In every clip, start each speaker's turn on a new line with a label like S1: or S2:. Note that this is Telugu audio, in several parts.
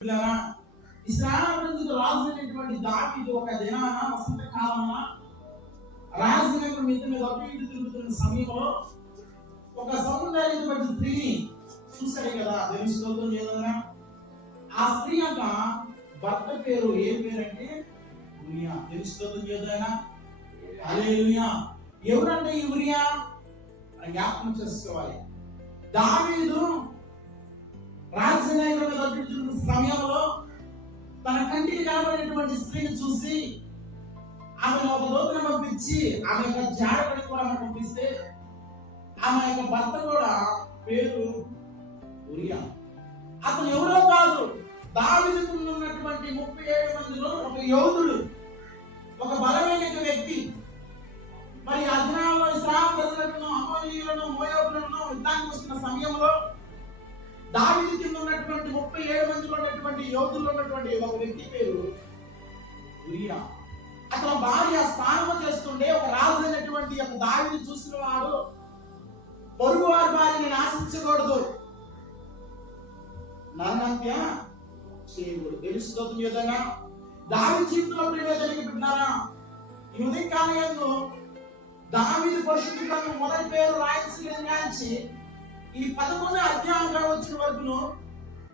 S1: పిల్లరా ఇస్రాయేలు రాజు దావీదు ఒక దినాన వసంత కాలమా? రాజునకు మీద మీద అటు ఇటు తిరుగుతున్న సమయంలో ఒక సౌందర్యటువంటి స్త్రీని చూశాడు కదా దేవుని స్తోత్రం చేయాలన్నా ఆ స్త్రీ యొక్క భర్త పేరు ఏం పేరు అంటే ఉరియా. దేవుని స్తోత్రం చేద్దానా ఉరియా ఎవరంటే ఈ ఉరియా? అని జ్ఞాపకం చేసుకోవాలి. దావీదు రాజనగరం మీద సమయంలో తన కంటికి కనబడినటువంటి స్త్రీని చూసి ఆమెను ఒక లోతున పంపించి ఆమె యొక్క జాడపడి కూడా పంపిస్తే ఆమె యొక్క భర్త కూడా పేరు ఉరియా అతను ఎవరో కాదు. దావిదకు ఉన్నటువంటి ముప్పై ఏడు మందిలో ఒక యోధుడు ఒక బలమైన వ్యక్తి. మరి అజ్ఞానంలో ఇస్రాయల్ ప్రజలను అమోనీయులను మోయోబులను యుద్ధానికి వస్తున్న సమయంలో ఉన్నటువంటి ముప్పై ఏడు మందిలో ఉన్నటువంటి యోధుల్లో ఉన్నటువంటి ఒక వ్యక్తి పేరు ఉరియా అతని భార్య స్నానము చేస్తుండే ఒక రాజు అయినటువంటి ఒక దావిని చూసిన వాడు పొరుగు వారి వారిని ఆశించకూడదు నరహత్య చేయకూడదు. తెలుసుకోవద్దు ఏదైనా దావి జీవితంలో ప్రియ జరిగిపోతున్నారా ఈ ఉదయం కాలంలో దావి పరిశుద్ధి మొదటి పేరు రాయించిన రాయించి ఈ పదకొండు అధ్యాయంగా వచ్చిన వరకును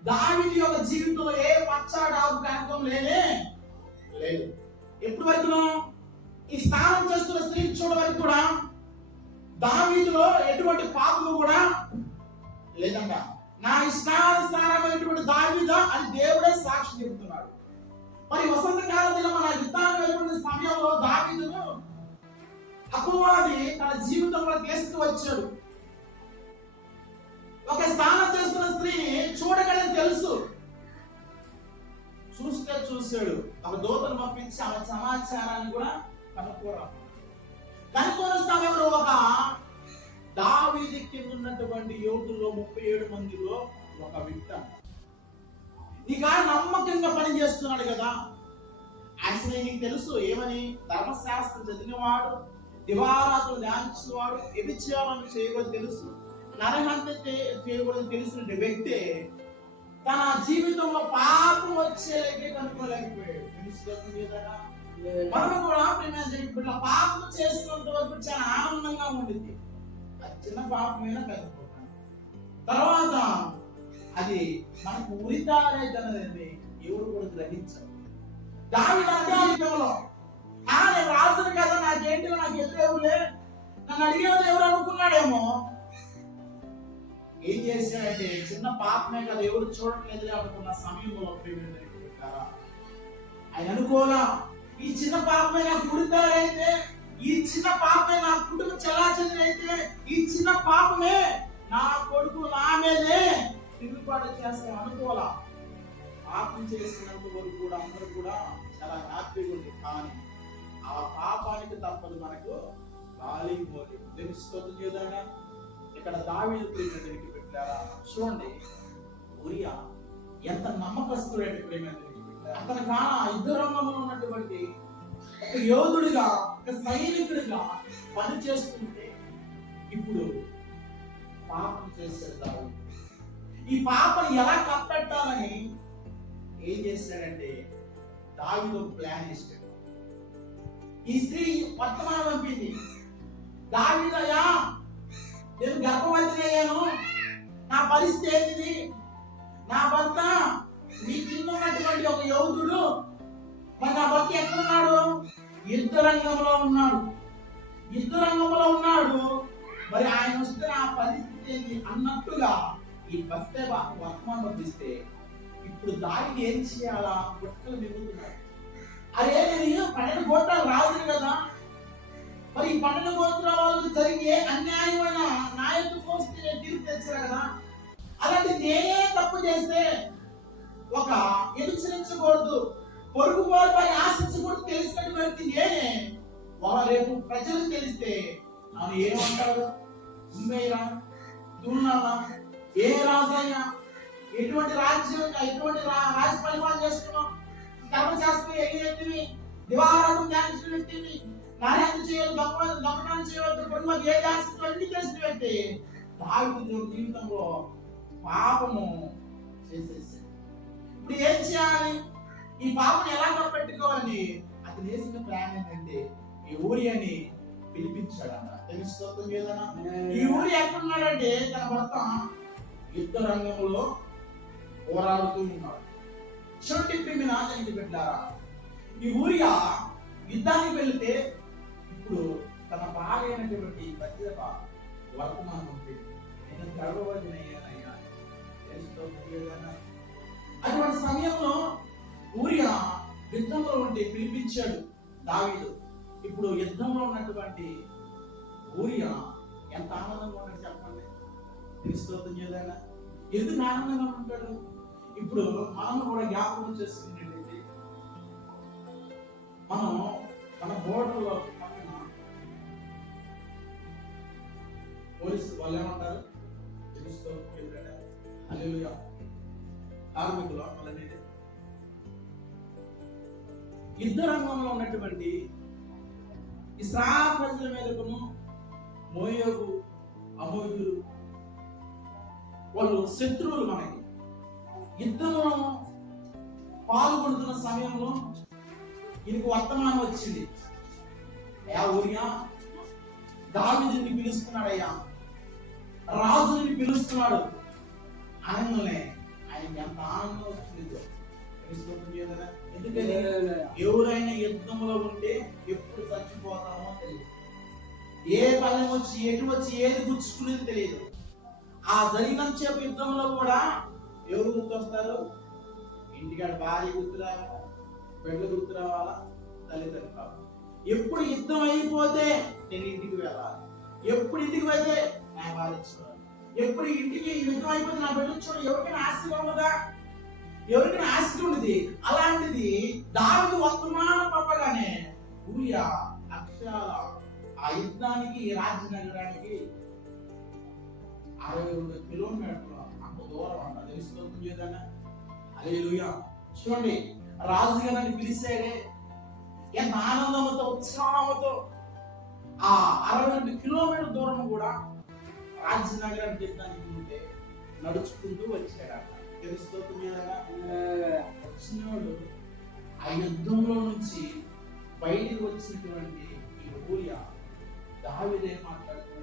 S1: దావిది యొక్క జీవితంలో ఏ పచ్చాడాకు కారణం లేనే లేదు. ఎప్పుడు వరకును ఈ స్నానం చేస్తున్న స్త్రీ చూడ వరకు కూడా దావీదులో ఎటువంటి పాపము కూడా లేదంట. నా స్నాన స్నానమైనటువంటి దావీద అని దేవుడే సాక్షి చెబుతున్నాడు. మరి వసంత కాల దిన మన యుద్ధానికి వెళ్ళిన సమయంలో దావీదును అపవాది తన జీవితంలో తీసుకువచ్చాడు. చూశాడు. ఒక దూతను పంపించి ఆమె సమాచారాన్ని కూడా కనుక్కోరా కనుక్కొని సమయంలో ఒక దావీది కింద ఉన్నటువంటి యోధుల్లో ముప్పై ఏడు మందిలో ఒక విట్ట ఇక నమ్మకంగా పని చేస్తున్నాడు కదా. యాక్చువల్లీ నీకు తెలుసు ఏమని? ధర్మశాస్త్రం చదివినవాడు దివారాతులు ధ్యానించినవాడు ఎది చేయాలని చేయకూడదు తెలుసు నరహంత చేయకూడదు తెలిసిన వ్యక్తే తన జీవితంలో పాపం తెలుసుకోవడం లేదనా? మనం కూడా ఇట్లా పాపం చేస్తున్నంత వరకు చాలా ఆనందంగా ఉండింది. చిన్న పాపమైనా పాపం. తర్వాత అది మనకు ఉరితారైతే ఎవరు కూడా గ్రహించారు. దాని జీవితంలో ఆ నేను రాసును కదా నాకేంటి నాకు ఎదురెవరులే నన్ను అడిగేది ఎవరు అనుకున్నాడేమో ఏం చేశాడంటే చిన్న పాపమే కదా ఎవరు చూడట్లేదు అనుకున్న సమయంలో ఆయన అనుకోలా ఈ చిన్న పాపమే నాకు పుడతారైతే ఈ చిన్న పాపమే నా కుటుంబం అయితే ఈ చిన్న పాపమే నా కొడుకు నా మీదే తిరుగుబాటు చేస్తే అనుకోలా పాపం చేసినంత వరకు కూడా అందరూ కూడా చాలా హ్యాపీగా ఉంది కానీ ఆ పాపానికి తప్పదు మనకు. బాలింగ్ పోలేదు తెలుసుకోదు ఏదైనా ఇక్కడ దావీదు ప్రేమ దగ్గరికి పెట్టారా చూడండి ఉరియా ఎంత నమ్మకస్తుడైన ప్రేమ దగ్గరికి పెట్టారు అతని కాన యుద్ధ రంగంలో ఉన్నటువంటి ఒక యోధుడిగా ఒక సైనికుడిగా పని చేస్తుంటే ఇప్పుడు పాపం చేశాడు దావీదు. ఈ పాపం ఎలా కప్పెట్టాలని ఏం చేశాడంటే దావిలో ప్లాన్ వేసాడు ఈ స్త్రీ వర్తమానం పంపింది దావీదయ్యా నేను గర్భవతిని అయ్యాను. నా పరిస్థితి ఏంటిది? నా భర్త నీ కింద ఉన్నటువంటి ఒక యోధుడు. మరి నా భర్త ఎక్కడున్నాడు? యుద్ధ రంగంలో ఉన్నాడు. యుద్ధ రంగంలో ఉన్నాడు. మరి ఆయన వస్తే నా పరిస్థితి ఏంటి అన్నట్టుగా ఈ బస్తే వర్తమానం పంపిస్తే ఇప్పుడు దానికి ఏం చేయాలా? గుట్టలు మిగులుతున్నాడు అదే నేను పన్నెండు గోట్ల రాసిన మరి ఈ పన్నెండు గోత్ర వాళ్ళకి జరిగే అన్యాయమైన నాయకుడు పోస్తే తీర్పు తెచ్చారు కదా. అలాంటి నేనే తప్పు చేస్తే ఒక ఎదుర్చరించకూడదు పొరుగు వారిపై ఆశించకూడదు తెలిసినటువంటి నేనే వాళ్ళ రేపు ప్రజలకు తెలిస్తే ఆమె ఏమంటాడు ఉమ్మేరా? దున్నాలా? ఏ రాజయ్యా ఎటువంటి రాజ్యం ఎటువంటి రా- రాజ్య పరిపాలన చేస్తున్నాం? ధర్మశాస్త్రం ఏ వ్యక్తివి దివారాధం ధ్యానించిన వ్యక్తివి నారాయణ చేయాలి దొంగ దొంగతనం చేయవద్దు కుటుంబం ఏ దాసి అన్ని తెలిసిన వ్యక్తి దావిదు జీవితంలో పాపము చేసేసాడు. ఇప్పుడు ఏం చేయాలి? ఈ పాపను ఎలా కప్పెట్టుకోవాలని అతను వేసిన ప్లాన్ ఏంటంటే ఈ ఊరి అని పిలిపించాడన్న తెలుసుకోవద్దు ఏదైనా ఈ ఊరి ఎక్కడున్నాడంటే తన భర్త యుద్ధ రంగంలో పోరాడుతూ ఉన్నాడు. చూడండి ప్రేమి నాజనికి పెట్టారా ఈ ఊరియా యుద్ధానికి వెళ్తే ఇప్పుడు తన భార్య అయినటువంటి భద్రత వర్తమానం ఉంది. నేను గర్భవతిని అయ్యానయ్యా అటువంటి సమయంలో ఊరియా యుద్ధంలో ఉండి పిలిపించాడు దావీదు. ఇప్పుడు యుద్ధంలో ఉన్నటువంటి ఊరియా ఎంత ఆనందంగా ఉన్నాడు చెప్పండి. తెలుసుకోవద్దు చేయదైనా ఎందుకు ఆనందంగా ఉంటాడు? ఇప్పుడు మనం కూడా జ్ఞాపకం చేసుకుంటే మనం మన బోర్డర్లో పోలీసు వాళ్ళు ఏమంటారు? తెలుస్తూ ఏదైనా కార్మికులు అనేది యుద్ధ రంగంలో ఉన్నటువంటి ఇస్రా ప్రజల మీదకును మోయోగు అమోయులు వాళ్ళు శత్రువులు మనకి. యుద్ధంలో పాల్గొడుతున్న సమయంలో ఈయనకు వర్తమానం వచ్చింది. యా ఊరియా? దావిదిని పిలుస్తున్నాడయ్యా రాజుని పిలుస్తున్నాడు. అనగానే ఆయనకి ఎంత ఆనందం వచ్చిందో తెలుసుకోవద్దు కదా? ఎందుకని? ఎవరైనా యుద్ధంలో ఉంటే ఎప్పుడు చచ్చిపోతామో తెలియదు. ఏ పల్లెం వచ్చి ఎటు వచ్చి ఏది గుచ్చుకునేది తెలియదు. ఆ జరిగినంతసేపు యుద్ధంలో కూడా ఎవరు గుర్తొస్తారు? ఇంటికాడ భార్య గుర్తు రావాలా బిడ్డలు గుర్తు రావాలా తల్లిదండ్రులు ఎప్పుడు యుద్ధం అయిపోతే నేను ఇంటికి వెళ్ళాలి. ఎప్పుడు ఇంటికి వెళ్తే ఆయన భార్య ఎప్పుడు ఇంటికి యుద్ధం అయిపోతే నా బిడ్డ చూడ ఎవరికైనా ఆస్తి ఉండదా ఎవరికైనా ఆస్తి ఉండదు అలాంటిది దావిది వర్తమానం పంపగానే ఊరియా అక్షరాల ఆ యుద్ధానికి రాజనగరానికి అరవై రెండు కిలోమీటర్లు అంత దూరం అంట. తెలుస్తుంది ఏదన్నా అదే చూడండి రాజు గారిని పిలిచాడే ఎంత ఆనందంతో ఉత్సాహంతో ఆ అరవై రెండు కిలోమీటర్ దూరం కూడా రాజనగరానికి యుద్ధానికి ఉంటే నడుచుకుంటూ వచ్చాడట. తెలుసుకోకుండా ఏదన్నా ఆ యుద్ధంలో నుంచి బయటకు వచ్చినటువంటి ఈ ఊరియా దావిదే మాట్లాడుతున్నాడు.